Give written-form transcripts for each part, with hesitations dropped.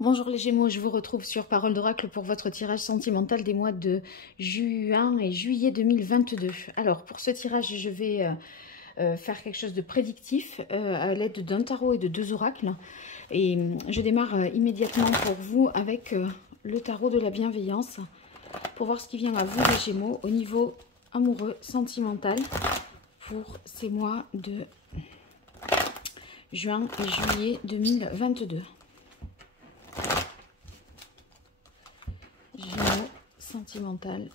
Bonjour les Gémeaux, je vous retrouve sur Parole d'Oracle pour votre tirage sentimental des mois de juin et juillet 2022. Alors pour ce tirage, je vais faire quelque chose de prédictif à l'aide d'un tarot et de deux oracles. Et je démarre immédiatement pour vous avec le tarot de la bienveillance pour voir ce qui vient à vous les Gémeaux au niveau amoureux, sentimental pour ces mois de juin et juillet 2022. Gémeaux sentimental,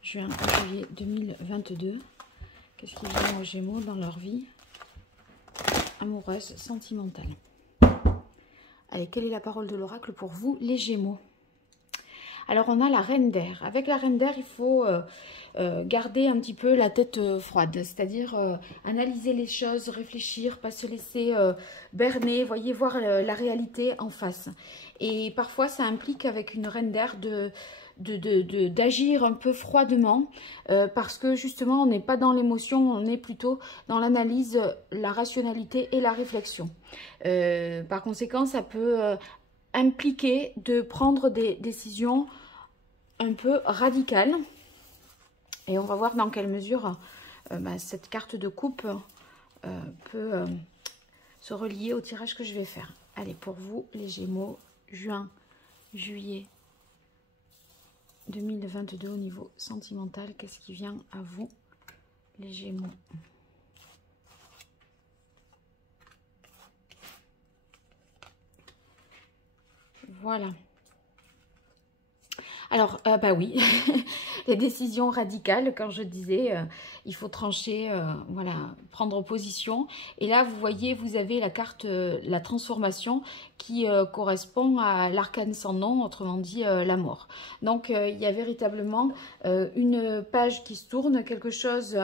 juin, juillet 2022. Qu'est-ce qui vient aux Gémeaux dans leur vie amoureuse, sentimentale? Allez, quelle est la parole de l'oracle pour vous, les Gémeaux? Alors, on a la reine d'air. Avec la reine d'air, il faut garder un petit peu la tête froide, c'est-à-dire analyser les choses, réfléchir, pas se laisser berner, voyez, voir la réalité en face. Et parfois, ça implique avec une reine d'air d'agir un peu froidement parce que justement, on n'est pas dans l'émotion, on est plutôt dans l'analyse, la rationalité et la réflexion. Par conséquent, ça peut impliquer de prendre des décisions un peu radicales. Et on va voir dans quelle mesure cette carte de coupe peut se relier au tirage que je vais faire. Allez, pour vous, les Gémeaux, juin, juillet 2022 au niveau sentimental, qu'est-ce qui vient à vous, les Gémeaux? Voilà. Alors, bah oui, les décisions radicales, quand je disais, il faut trancher, voilà, prendre position. Et là, vous voyez, vous avez la carte, la transformation, qui correspond à l'arcane sans nom, autrement dit, la mort. Donc, il y a véritablement une page qui se tourne, quelque chose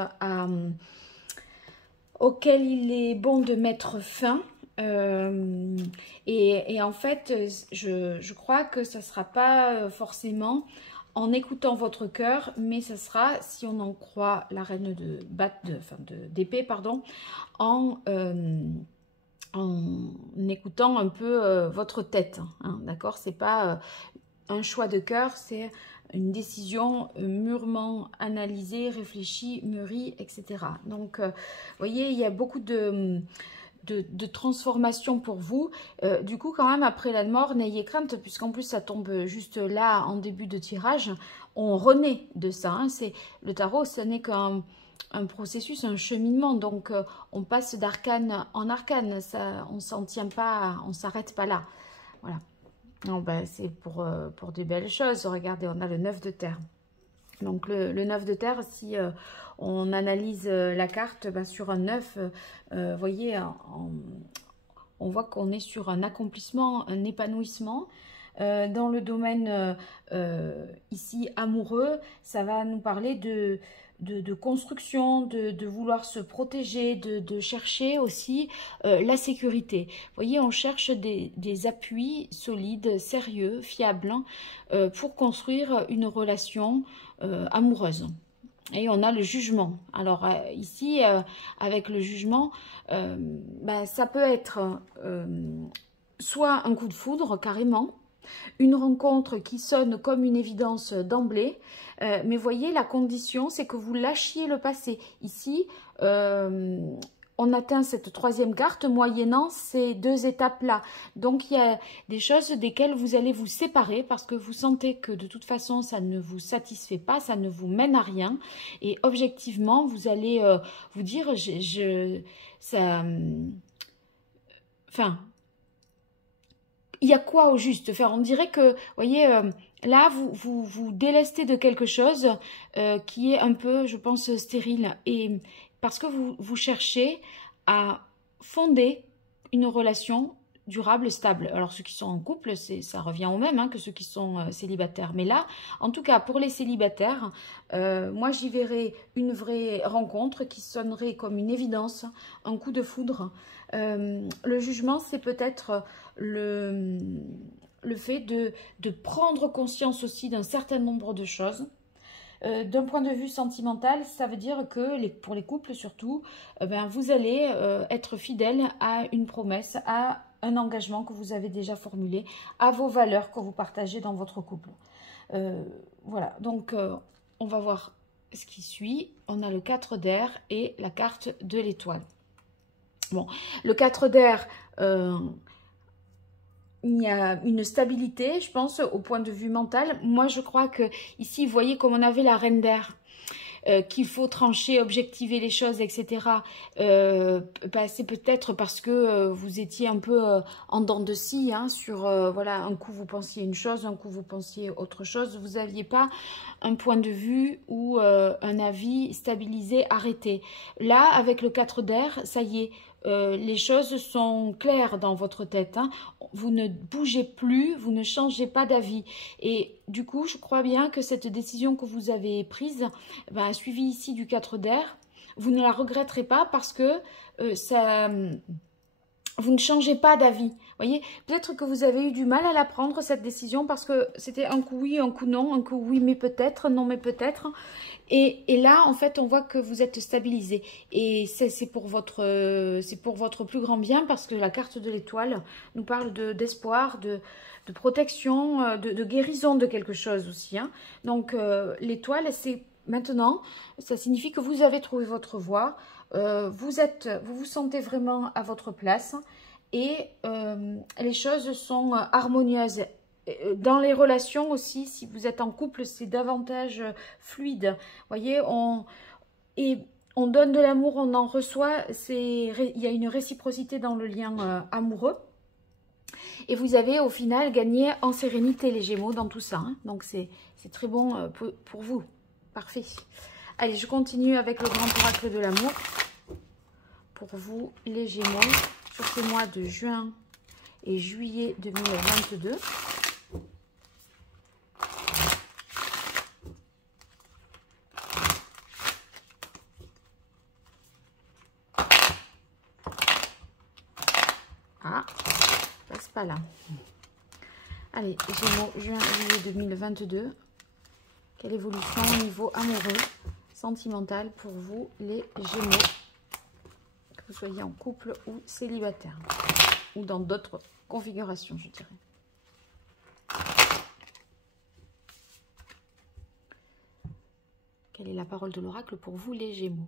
auquel il est bon de mettre fin. Et en fait, je crois que ça ne sera pas forcément en écoutant votre cœur, mais ça sera, si on en croit la reine d'épée, pardon, en écoutant un peu votre tête. Hein, d'accord? C'est pas un choix de cœur, c'est une décision mûrement analysée, réfléchie, mûrie, etc. Donc, vous voyez, il y a beaucoup de transformation pour vous. Du coup, quand même, après la mort, n'ayez crainte, puisqu'en plus, ça tombe juste là, en début de tirage. On renaît de ça. Hein. Le tarot, ce n'est qu'un processus, un cheminement. Donc, on passe d'arcane en arcane. Ça, on s'en tient pas, on s'arrête pas là. Voilà. C'est pour de belles choses. Regardez, on a le 9 de terre. Donc le 9 de terre, si on analyse la carte sur un 9, vous voyez, on voit qu'on est sur un accomplissement, un épanouissement. Dans le domaine ici amoureux, ça va nous parler de construction, de vouloir se protéger, de chercher aussi la sécurité. Vous voyez, on cherche des appuis solides, sérieux, fiables, pour construire une relation amoureuse. Et on a le jugement. Alors ici, avec le jugement, ça peut être soit un coup de foudre, carrément, une rencontre qui sonne comme une évidence d'emblée, mais voyez, la condition, c'est que vous lâchiez le passé. Ici, on atteint cette troisième carte moyennant ces deux étapes-là. Donc, il y a des choses desquelles vous allez vous séparer parce que vous sentez que de toute façon, ça ne vous satisfait pas, ça ne vous mène à rien. Et objectivement, vous allez vous dire, il y a quoi au juste? On dirait que, vous voyez, là, vous délestez de quelque chose qui est un peu, je pense, stérile. Et parce que vous cherchez à fonder une relation durable, stable. Alors, ceux qui sont en couple, ça revient au même que ceux qui sont célibataires. Mais là, en tout cas, pour les célibataires, moi, j'y verrais une vraie rencontre qui sonnerait comme une évidence, un coup de foudre. Le jugement, c'est peut-être le fait de prendre conscience aussi d'un certain nombre de choses. D'un point de vue sentimental, ça veut dire que pour les couples surtout, vous allez être fidèle à une promesse, à un engagement que vous avez déjà formulé, à vos valeurs que vous partagez dans votre couple. Voilà, donc on va voir ce qui suit. On a le 4 d'air et la carte de l'étoile. Bon, le 4 d'air, il y a une stabilité, je pense, au point de vue mental. Moi, je crois que ici, vous voyez comme on avait la reine d'air, qu'il faut trancher, objectiver les choses, etc. Bah, c'est peut-être parce que vous étiez un peu en dents de scie, hein, sur, voilà, un coup vous pensiez une chose, un coup vous pensiez autre chose. Vous n'aviez pas un point de vue ou un avis stabilisé, arrêté. Là, avec le 4 d'air, ça y est, les choses sont claires dans votre tête, hein. Vous ne bougez plus, vous ne changez pas d'avis. Et du coup, je crois bien que cette décision que vous avez prise, ben, suivie ici du 4 d'air, vous ne la regretterez pas parce que vous ne changez pas d'avis. Voyez, peut-être que vous avez eu du mal à la prendre, cette décision, parce que c'était un coup oui, un coup non, un coup oui, mais peut-être, non, mais peut-être. Et là, en fait, on voit que vous êtes stabilisé. Et c'est pour votre plus grand bien, parce que la carte de l'étoile nous parle d'espoir, de protection, de guérison de quelque chose aussi, hein. Donc, l'étoile, c'est maintenant, ça signifie que vous avez trouvé votre voie. Vous vous sentez vraiment à votre place et les choses sont harmonieuses. Dans les relations aussi, si vous êtes en couple, c'est davantage fluide. Vous voyez, on donne de l'amour, on en reçoit. Il y a une réciprocité dans le lien amoureux. Et vous avez au final gagné en sérénité les Gémeaux dans tout ça, hein. Donc c'est très bon pour vous. Parfait. Allez, je continue avec le grand oracle de l'amour. Pour vous, les Gémeaux, sur ces mois de juin et juillet 2022. Ah, passe pas là. Allez, Gémeaux, juin, juillet 2022. Quelle évolution au niveau amoureux, sentimental pour vous, les Gémeaux? Que vous soyez en couple ou célibataire, ou dans d'autres configurations, je dirais. Quelle est la parole de l'oracle pour vous, les Gémeaux?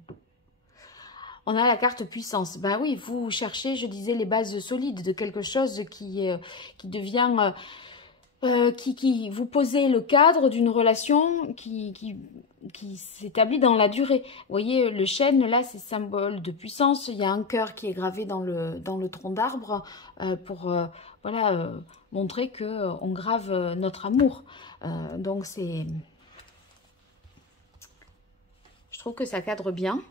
On a la carte puissance. Ben oui, vous cherchez, je disais, les bases solides de quelque chose qui devient... qui vous posez le cadre d'une relation qui s'établit dans la durée. Vous voyez, le chêne, là, c'est symbole de puissance. Il y a un cœur qui est gravé dans le tronc d'arbre pour voilà, montrer qu'on grave notre amour. Donc, je trouve que ça cadre bien.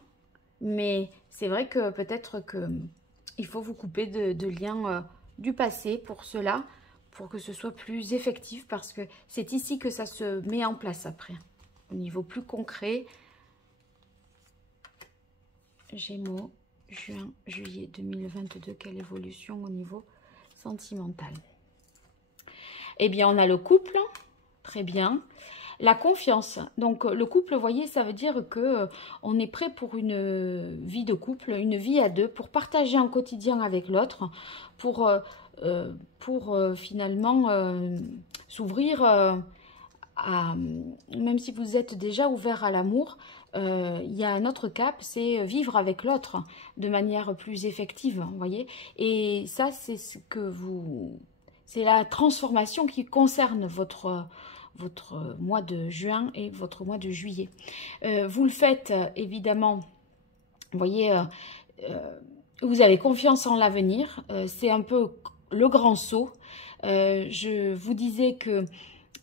Mais c'est vrai que peut-être qu'il faut vous couper de liens du passé pour cela, pour que ce soit plus effectif, parce que c'est ici que ça se met en place après. Au niveau plus concret, Gémeaux, juin, juillet 2022, quelle évolution au niveau sentimental? Eh bien, on a le couple, très bien. La confiance. Donc, le couple, vous voyez, ça veut dire que on est prêt pour une vie de couple, une vie à deux, pour partager un quotidien avec l'autre, pour finalement s'ouvrir à... Même si vous êtes déjà ouvert à l'amour, il y a un autre cap, c'est vivre avec l'autre de manière plus effective, vous voyez. Et ça, c'est ce que vous... C'est la transformation qui concerne votre mois de juin et votre mois de juillet. Vous le faites, évidemment, vous voyez, vous avez confiance en l'avenir. C'est un peu le grand saut. Je vous disais que,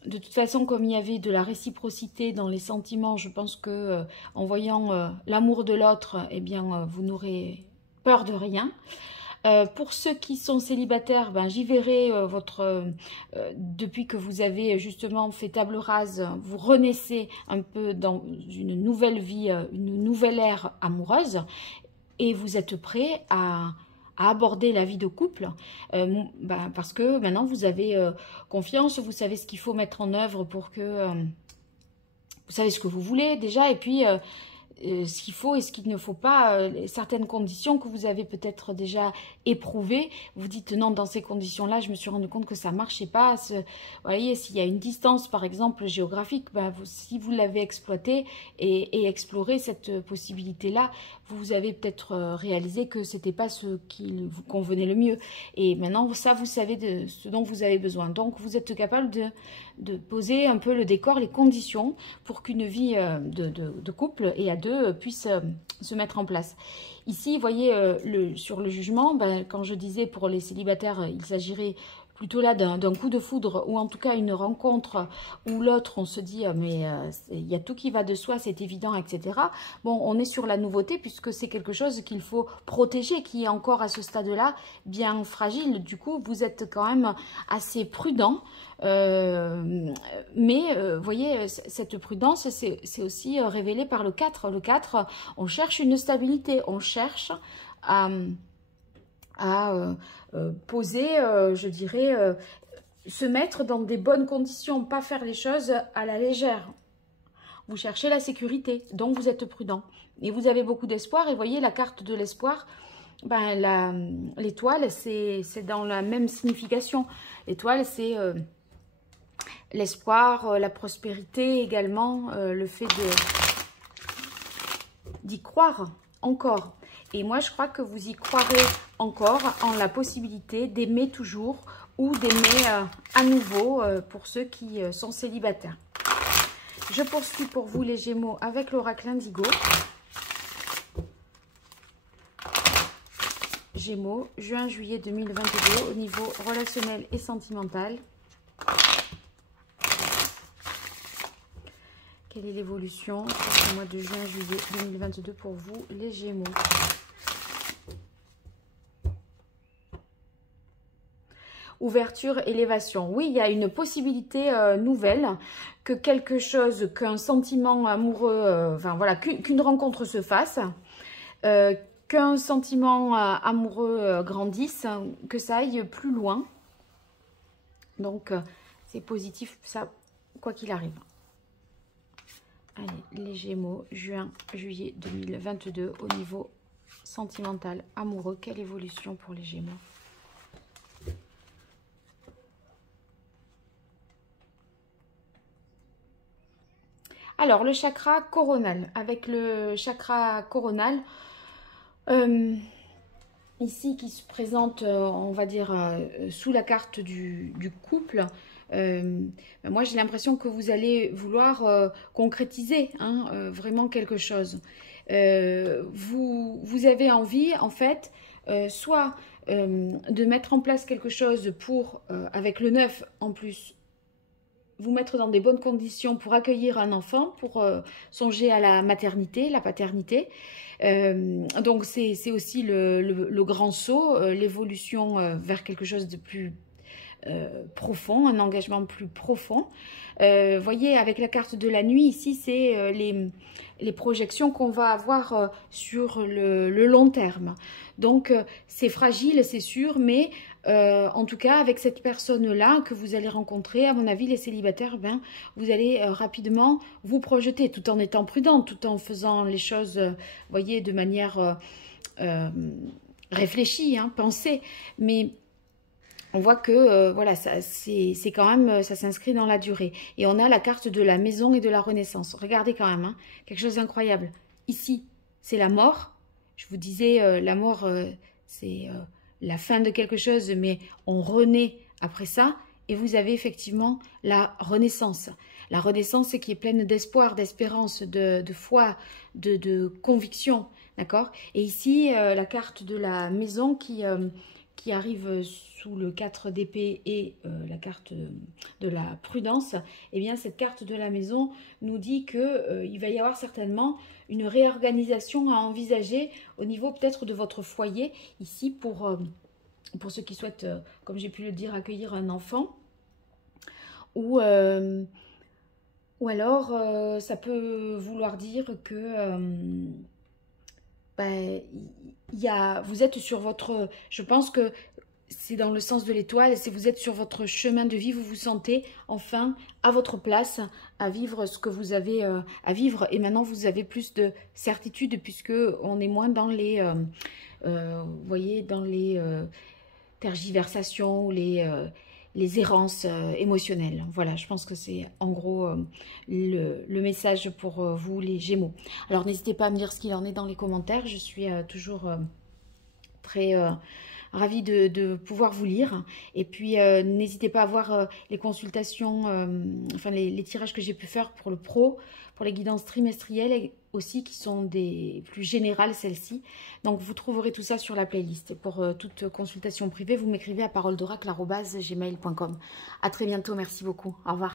de toute façon, comme il y avait de la réciprocité dans les sentiments, je pense que en voyant l'amour de l'autre, eh bien, vous n'aurez peur de rien. Pour ceux qui sont célibataires, ben, j'y verrai depuis que vous avez justement fait table rase, vous renaissez un peu dans une nouvelle vie, une nouvelle ère amoureuse, et vous êtes prêt à aborder la vie de couple, ben, parce que maintenant vous avez confiance, vous savez ce qu'il faut mettre en œuvre pour que... vous savez ce que vous voulez déjà, et puis... ce qu'il faut et ce qu'il ne faut pas, certaines conditions que vous avez peut-être déjà éprouvées. Vous dites non, dans ces conditions-là, je me suis rendu compte que ça ne marchait pas. Vous voyez, s'il y a une distance, par exemple, géographique, ben, si vous l'avez exploité et exploré cette possibilité-là, vous avez peut-être réalisé que ce n'était pas ce qui vous convenait le mieux. Et maintenant, ça, vous savez de ce dont vous avez besoin. Donc, vous êtes capable de poser un peu le décor, les conditions pour qu'une vie de couple et à deux puisse se mettre en place. Ici, vous voyez, sur le jugement, ben, quand je disais pour les célibataires, il s'agirait plutôt là d'un coup de foudre ou en tout cas une rencontre où l'autre, on se dit mais il y a tout qui va de soi, c'est évident, etc. Bon, on est sur la nouveauté puisque c'est quelque chose qu'il faut protéger, qui est encore à ce stade-là bien fragile. Du coup, vous êtes quand même assez prudent. Mais vous voyez, cette prudence, c'est aussi révélé par le 4. Le 4, on cherche une stabilité, on cherche à poser, je dirais, se mettre dans des bonnes conditions, pas faire les choses à la légère. Vous cherchez la sécurité, donc vous êtes prudent. Et vous avez beaucoup d'espoir, et voyez la carte de l'espoir, ben, l'étoile, c'est dans la même signification. L'étoile, c'est l'espoir, la prospérité également, le fait d'y croire encore. Et moi, je crois que vous y croirez encore en la possibilité d'aimer toujours ou d'aimer à nouveau pour ceux qui sont célibataires. Je poursuis pour vous les Gémeaux avec l'oracle Indigo. Gémeaux, juin-juillet 2022 au niveau relationnel et sentimental. Quelle est l'évolution pour ce mois de juin-juillet 2022 pour vous, les Gémeaux? Ouverture, élévation. Oui, il y a une possibilité nouvelle, que quelque chose, qu'un sentiment amoureux, enfin voilà, qu'une rencontre se fasse, qu'un sentiment amoureux grandisse, que ça aille plus loin. Donc, c'est positif, ça, quoi qu'il arrive. Allez, les Gémeaux, juin, juillet 2022, au niveau sentimental, amoureux, quelle évolution pour les Gémeaux? Alors, le chakra coronal. Avec le chakra coronal, ici qui se présente, on va dire, sous la carte du couple, moi j'ai l'impression que vous allez vouloir concrétiser vraiment quelque chose. Vous avez envie, en fait, soit de mettre en place quelque chose pour, avec le 9 en plus, vous mettre dans des bonnes conditions pour accueillir un enfant, pour songer à la maternité, la paternité. Donc c'est aussi le grand saut, l'évolution vers quelque chose de plus profond, un engagement plus profond. Voyez, avec la carte de la nuit, ici, c'est les projections qu'on va avoir sur le long terme. Donc, c'est fragile, c'est sûr, mais en tout cas, avec cette personne-là que vous allez rencontrer, à mon avis, les célibataires, ben, vous allez rapidement vous projeter, tout en étant prudent, tout en faisant les choses, voyez, de manière réfléchie, pensée, mais on voit que voilà, c'est quand même, ça s'inscrit dans la durée. Et on a la carte de la maison et de la renaissance. Regardez quand même, quelque chose d'incroyable. Ici, c'est la mort. Je vous disais, la mort, c'est la fin de quelque chose, mais on renaît après ça. Et vous avez effectivement la renaissance. La renaissance qui est pleine d'espoir, d'espérance, de foi, de conviction. D'accord? Et ici, la carte de la maison qui arrive sous le 4 d'épée et la carte de la prudence, eh bien cette carte de la maison nous dit qu'il va y avoir certainement une réorganisation à envisager au niveau peut-être de votre foyer, ici pour ceux qui souhaitent, comme j'ai pu le dire, accueillir un enfant, ou alors ça peut vouloir dire que vous êtes sur votre... Je pense que c'est dans le sens de l'étoile. Si vous êtes sur votre chemin de vie, vous vous sentez enfin à votre place, à vivre ce que vous avez à vivre. Et maintenant, vous avez plus de certitude puisque on est moins dans les, vous voyez, dans les tergiversations ou les errances émotionnelles. Voilà, je pense que c'est en gros le message pour vous les Gémeaux. Alors n'hésitez pas à me dire ce qu'il en est dans les commentaires. Je suis toujours très ravie de pouvoir vous lire. Et puis n'hésitez pas à voir les consultations, enfin les tirages que j'ai pu faire pour le pro, pour les guidances trimestrielles et aussi qui sont des plus générales celles-ci. Donc vous trouverez tout ça sur la playlist. Et pour toute consultation privée, vous m'écrivez à paroledoracle@gmail.com. À très bientôt, merci beaucoup. Au revoir.